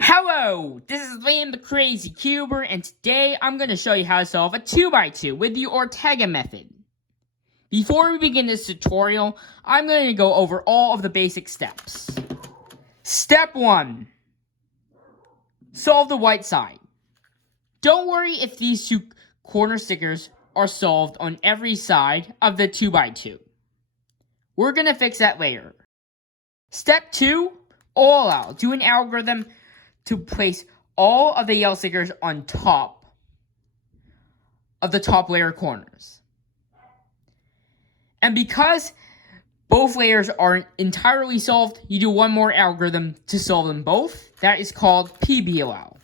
Hello, this is Liam the Crazy Cuber, and today I'm going to show you how to solve a 2x2 with the Ortega method. Before we begin this tutorial, I'm going to go over all of the basic steps. Step 1. Solve the white side. Don't worry if these two corner stickers are solved on every side of the 2x2. We're going to fix that later. Step 2. All out. Do an algorithm to place all of the yellow stickers on top of the top layer corners. And because both layers aren't entirely solved, you do one more algorithm to solve them both. That is called PBOL.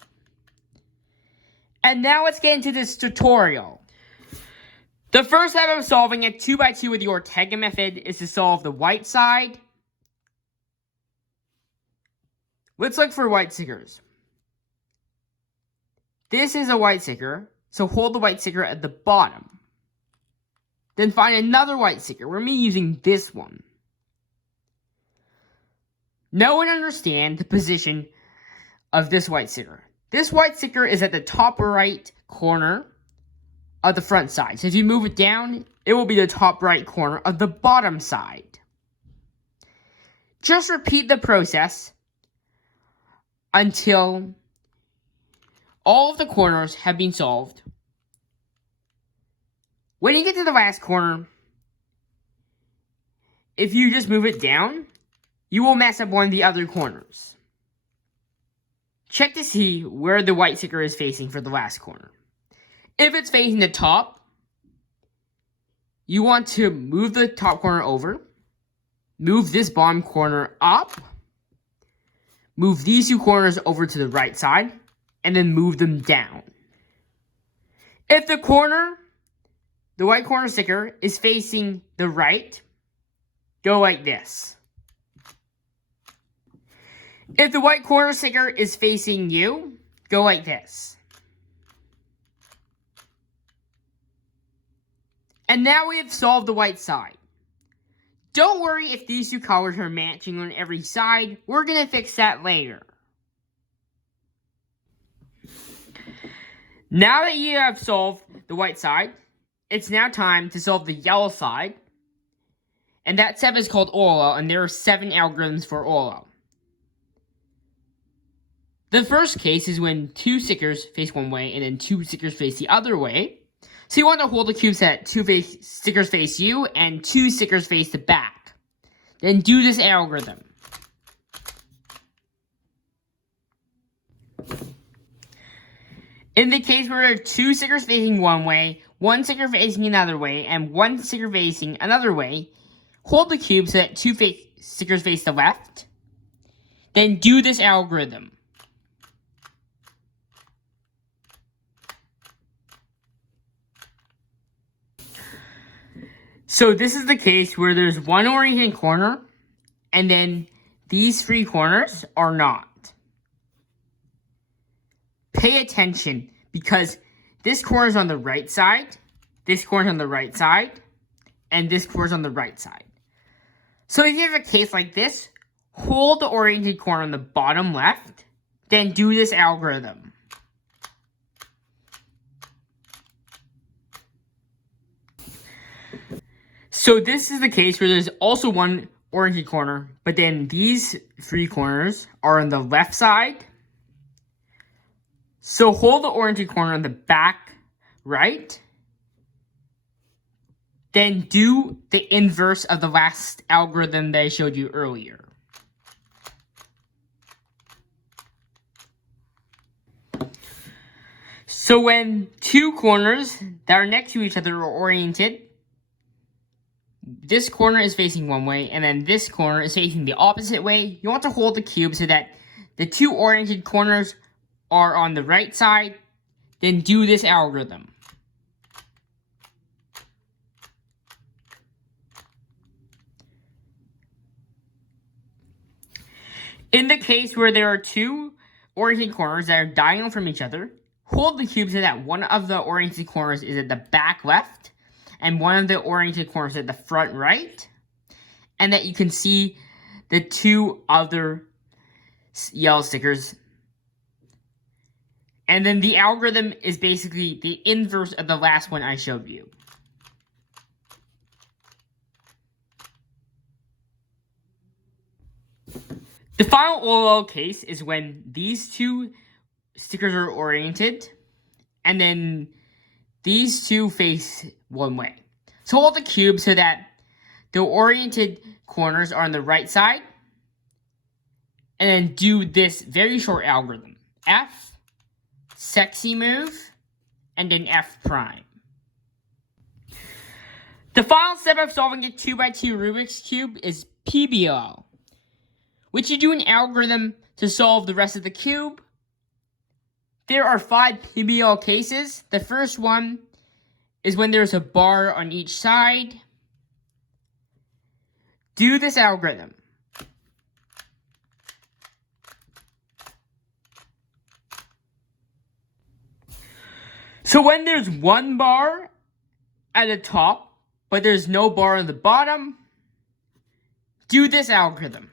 And now let's get into this tutorial. The first step of solving a 2x2 with the Ortega method is to solve the white side. Let's look for white stickers. This is a white sticker, so hold the white sticker at the bottom. Then find another white sticker. We're using this one. Know and understand the position of this white sticker. This white sticker is at the top right corner of the front side. So if you move it down, it will be the top right corner of the bottom side. Just repeat the process until all of the corners have been solved. When you get to the last corner, if you just move it down, you will mess up one of the other corners. Check to see where the white sticker is facing for the last corner. If it's facing the top, you want to move the top corner over, move this bottom corner up, move these two corners over to the right side, and then move them down. If the white corner sticker is facing the right, go like this. If the white corner sticker is facing you, go like this. And now we have solved the white side. Don't worry if these two colors are matching on every side. We're going to fix that later. Now that you have solved the white side, it's now time to solve the yellow side. And that step is called all-out, and there are 7 algorithms for all-out. The first case is when 2 stickers face one way and then 2 stickers face the other way. So you want to hold the cubes that 2 stickers face you and 2 stickers face the back. Then do this algorithm. In the case where there are 2 stickers facing one way, 1 sticker facing another way, and 1 sticker facing another way, hold the cube so that 2 stickers face the left. Then do this algorithm. So this is the case where there's one oriented corner, and then these 3 corners are not. Pay attention, because this corner is on the right side, this corner is on the right side, and this corner is on the right side. So if you have a case like this, hold the oriented corner on the bottom left, then do this algorithm. So this is the case where there's also one oriented corner, but then these 3 corners are on the left side. So hold the oriented corner on the back right. Then do the inverse of the last algorithm that I showed you earlier. So when 2 corners that are next to each other are oriented, this corner is facing one way, and then this corner is facing the opposite way. You want to hold the cube so that the 2 oriented corners are on the right side. Then do this algorithm. In the case where there are 2 oriented corners that are diagonal from each other, hold the cube so that one of the oriented corners is at the back left, and one of the oriented corners at the front right, and that you can see the 2 other yellow stickers And then the algorithm is basically the inverse of the last one I showed you. The final OLL case is when these two stickers are oriented, and then these two face one way. So hold the cube so that the oriented corners are on the right side, and then do this very short algorithm. F, sexy move, and then F prime. The final step of solving a 2x2 Rubik's Cube is PBL, which you do an algorithm to solve the rest of the cube. There are 5 PBL cases. The first one is when there's a bar on each side. Do this algorithm. So when there's one bar at the top, but there's no bar on the bottom, do this algorithm.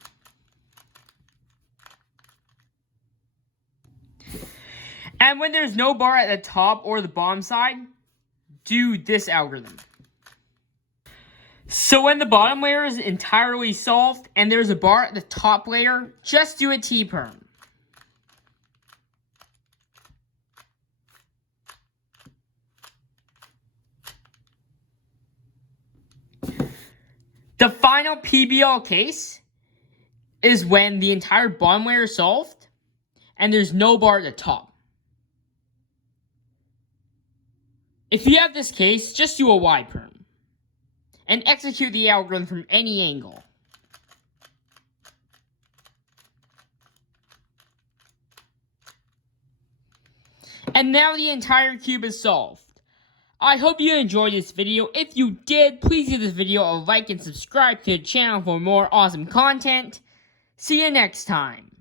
And when there's no bar at the top or the bottom side, do this algorithm. So when the bottom layer is entirely solved and there's a bar at the top layer, just do a T-perm. The final PBL case is when the entire bottom layer is solved and there's no bar at the top. If you have this case, just do a Y-perm and execute the algorithm from any angle. And now the entire cube is solved. I hope you enjoyed this video. If you did, please give this video a like and subscribe to the channel for more awesome content. See you next time.